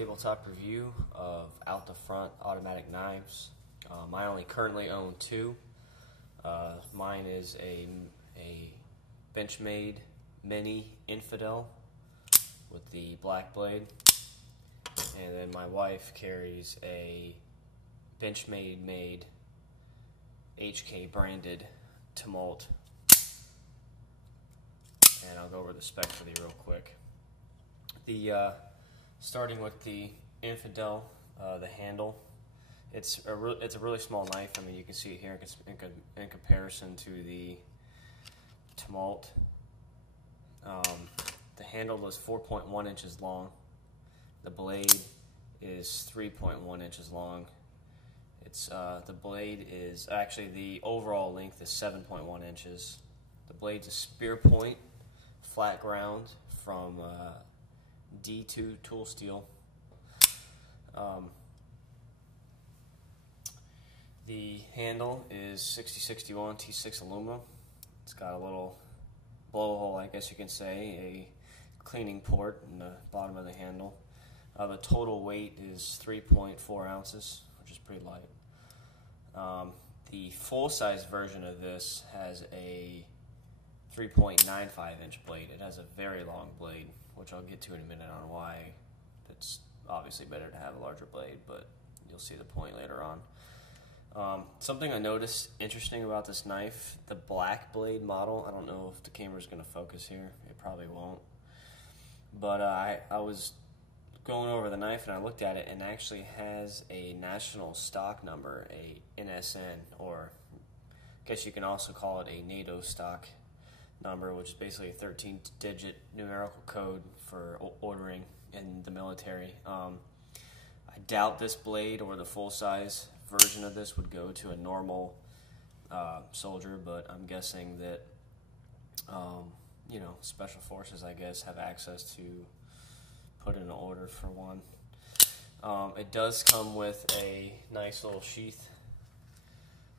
tabletop review of out the front automatic knives. I only currently own two. Mine is a Benchmade Mini Infidel with the black blade, and then my wife carries a Benchmade HK branded Tumult. And I'll go over the specs with you real quick. Starting with the Infidel, the handle. It's a really small knife. I mean, you can see it here in comparison to the Tumult. The handle is 4.1 inches long. The blade is 3.1 inches long. The blade is actually, the overall length is 7.1 inches. The blade's a spear point, flat ground from D2 tool steel. The handle is 6061 T6 aluminum. It's got a little blowhole, I guess you can say, a cleaning port in the bottom of the handle. The total weight is 3.4 ounces, which is pretty light. The full-size version of this has a 3.95 inch blade. It has a very long blade, which I'll get to in a minute on why it's obviously better to have a larger blade, but you'll see the point later on. Something I noticed interesting about this knife, the black blade model, I don't know if the camera's going to focus here, it probably won't, but I was going over the knife and I looked at it, and it actually has a national stock number, a NSN, or I guess you can also call it a NATO stock number, which is basically a 13-digit numerical code for ordering in the military. I doubt this blade or the full-size version of this would go to a normal soldier, but I'm guessing that special forces, I guess, have access to put in an order for one. It does come with a nice little sheath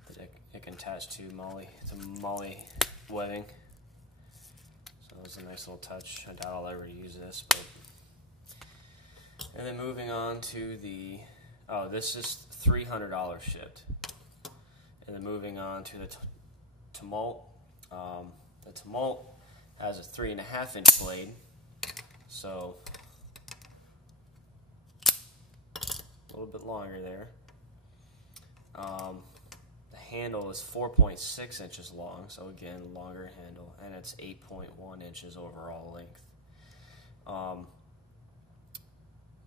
that it can attach to Molly webbing. So that was a nice little touch. I doubt I'll ever use this, but. And then moving on to this is $300 shipped. And then moving on to the Tumult. The Tumult has a 3.5 inch blade, so a little bit longer there. The handle is 4.6 inches long, so again, longer handle, and it's 8.1 inches overall length.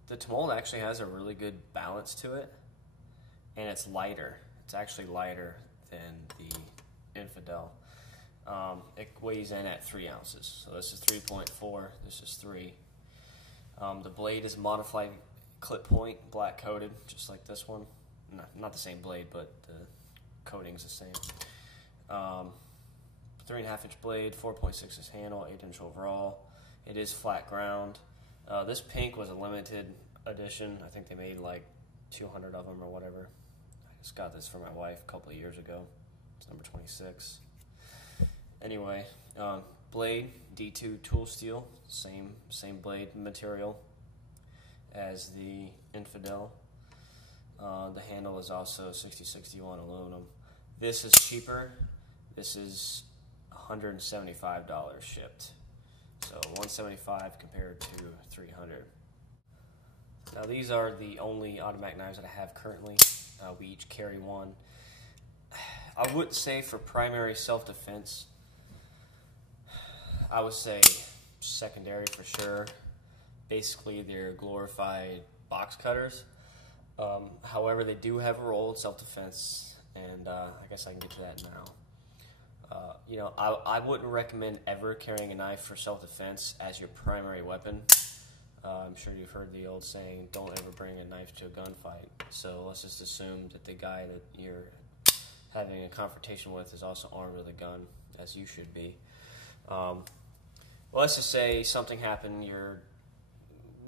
The Tumult actually has a really good balance to it, and it's lighter. It's actually lighter than the Infidel. It weighs in at 3 ounces. So this is 3.4, this is 3. The blade is modified clip point, black coated, just like this one. Not the same blade, but the coating's the same. 3.5 inch blade, 4.6 inch handle, 8 inch overall. It is flat ground. This pink was a limited edition. I think they made like 200 of them or whatever. I just got this for my wife a couple of years ago. It's number 26. Anyway, blade, D2 tool steel, same blade material as the Infidel. The handle is also 6061 aluminum. This is cheaper. This is $175 shipped. So $175 compared to $300. Now these are the only automatic knives that I have currently. We each carry one. I would say for primary self-defense, I would say secondary for sure. Basically, they're glorified box cutters. However, they do have a role in self-defense, and I guess I can get to that now. I wouldn't recommend ever carrying a knife for self-defense as your primary weapon. I'm sure you've heard the old saying, don't ever bring a knife to a gunfight. So let's just assume that the guy that you're having a confrontation with is also armed with a gun, as you should be. Well, let's just say something happened, you're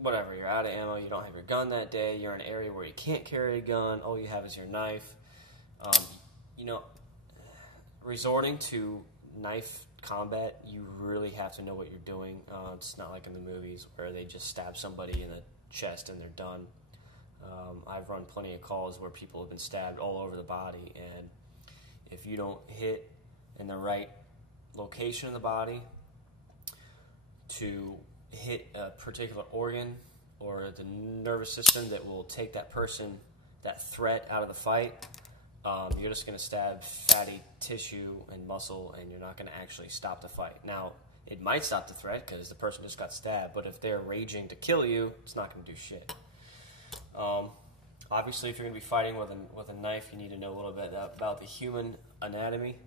out of ammo, you don't have your gun that day, you're in an area where you can't carry a gun, all you have is your knife. Resorting to knife combat, you really have to know what you're doing. It's not like in the movies where they just stab somebody in the chest and they're done. I've run plenty of calls where people have been stabbed all over the body, and if you don't hit in the right location of the body to hit a particular organ or the nervous system that will take that person, that threat out of the fight, you're just going to stab fatty tissue and muscle, and you're not going to actually stop the fight. Now, it might stop the threat because the person just got stabbed, but if they're raging to kill you, it's not going to do shit. Obviously, if you're going to be fighting with a knife, you need to know a little bit about the human anatomy.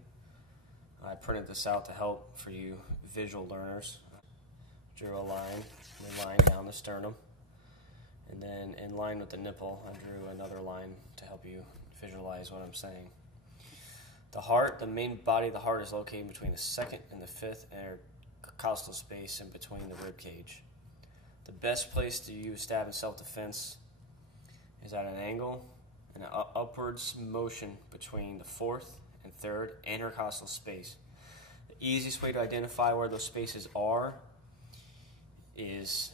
I printed this out to help for you visual learners. Drew a line down the sternum, and then in line with the nipple, I drew another line to help you visualize what I'm saying. The heart, the main body of the heart, is located between the second and the fifth intercostal space in between the rib cage. The best place to use stab in self-defense is at an angle and an upwards motion between the fourth and third intercostal space. The easiest way to identify where those spaces are is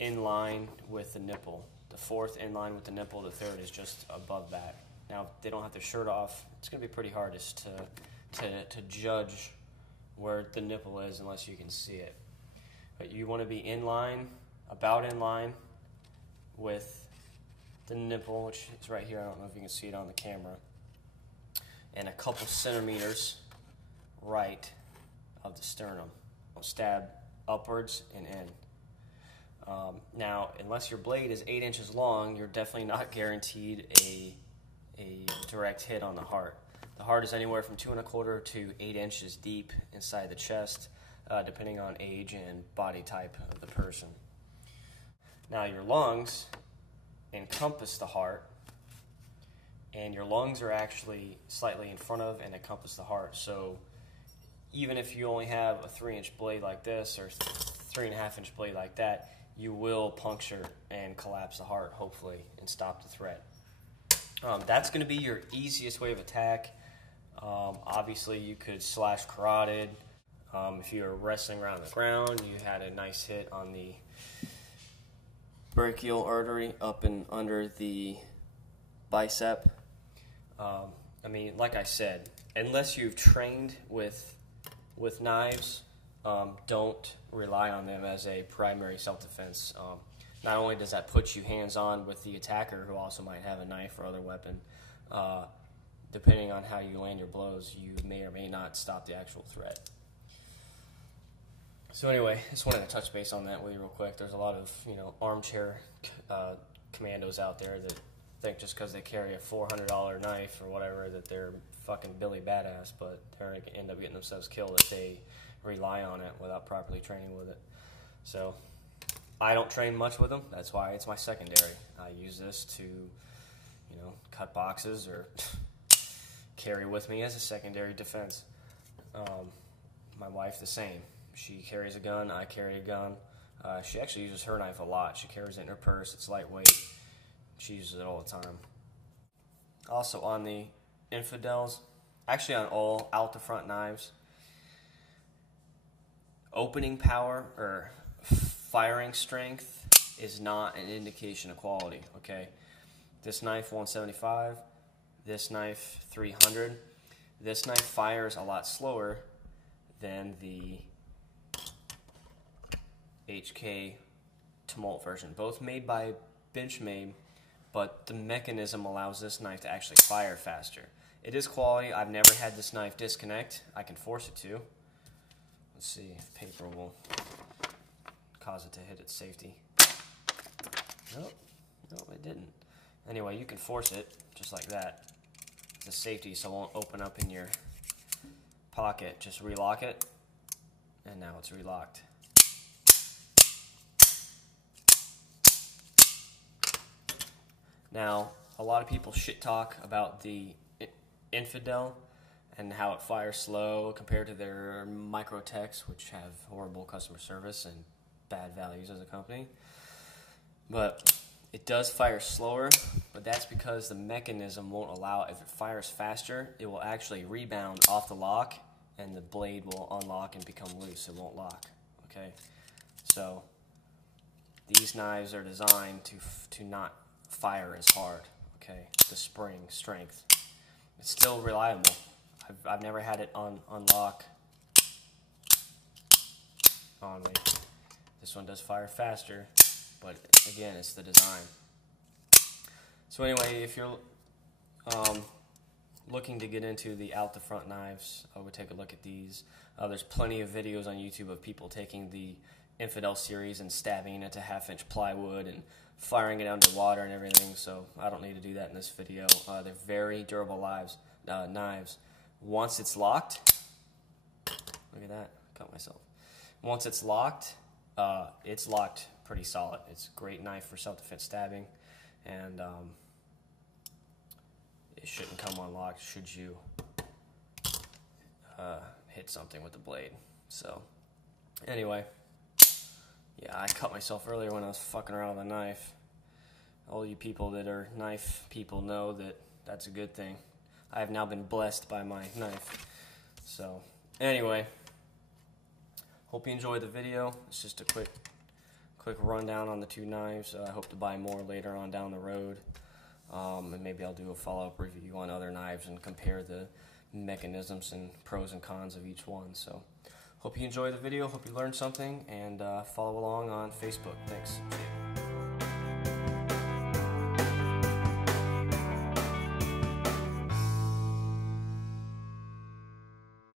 in line with the nipple. The fourth in line with the nipple, the third is just above that. Now, if they don't have their shirt off, it's going to be pretty hard just to judge where the nipple is unless you can see it. But you want to be in line, about in line with the nipple, which is right here. I don't know if you can see it on the camera. And a couple centimeters right of the sternum. Stab upwards and in. Now, unless your blade is 8 inches long, you're definitely not guaranteed a direct hit on the heart. The heart is anywhere from 2 1/4 to 8 inches deep inside the chest, depending on age and body type of the person. Now, your lungs encompass the heart, and your lungs are actually slightly in front of and encompass the heart. So even if you only have a 3-inch blade like this or 3.5-inch blade like that, you will puncture and collapse the heart, hopefully, and stop the threat. That's going to be your easiest way of attack. Obviously, you could slash carotid. If you were wrestling around the ground, you had a nice hit on the brachial artery up and under the bicep. I mean, like I said, unless you've trained with knives, don't rely on them as a primary self-defense. Not only does that put you hands-on with the attacker, who also might have a knife or other weapon, depending on how you land your blows, you may or may not stop the actual threat. So anyway, just wanted to touch base on that with you real quick. There's a lot of armchair commandos out there that think just because they carry a $400 knife or whatever that they're fucking Billy Badass, but they're going to end up getting themselves killed if they rely on it without properly training with it. So I don't train much with them. That's why it's my secondary. I use this to, cut boxes or carry with me as a secondary defense. My wife, the same. She carries a gun. I carry a gun. She actually uses her knife a lot. She carries it in her purse. It's lightweight. She uses it all the time. Also on the Infidels, actually on all out-the-front knives, opening power or firing strength is not an indication of quality, okay? This knife 175, this knife 300. This knife fires a lot slower than the HK Tumult version. Both made by Benchmade, but the mechanism allows this knife to actually fire faster. It is quality. I've never had this knife disconnect. I can force it to. Let's see if paper will cause it to hit its safety. Nope, it didn't. Anyway, you can force it just like that. It's a safety, so it won't open up in your pocket. Just relock it, and now it's relocked. Now, a lot of people shit talk about the Infidel and how it fires slow compared to their Microtechs, which have horrible customer service and bad values as a company. But it does fire slower, but that's because the mechanism won't allow it. If it fires faster, it will actually rebound off the lock and the blade will unlock and become loose. It won't lock. Okay, so these knives are designed to not fire as hard. Okay, the spring strength. It's still reliable. I've never had it unlock on me. This one does fire faster, but again, it's the design. So anyway, if you're looking to get into the out the front knives, I would take a look at these. There's plenty of videos on YouTube of people taking the Infidel series and stabbing it to 1/2-inch plywood and firing it underwater and everything, so I don't need to do that in this video. They're very durable knives. Once it's locked, look at that, cut myself. Once it's locked pretty solid. It's a great knife for self-defense stabbing, and it shouldn't come unlocked should you hit something with the blade. So anyway, yeah, I cut myself earlier when I was fucking around with a knife. All you people that are knife people know that that's a good thing. I have now been blessed by my knife. So anyway, hope you enjoyed the video. It's just a quick rundown on the two knives. I hope to buy more later on down the road. And maybe I'll do a follow-up review on other knives and compare the mechanisms and pros and cons of each one. So hope you enjoyed the video, hope you learned something, and follow along on Facebook. Thanks.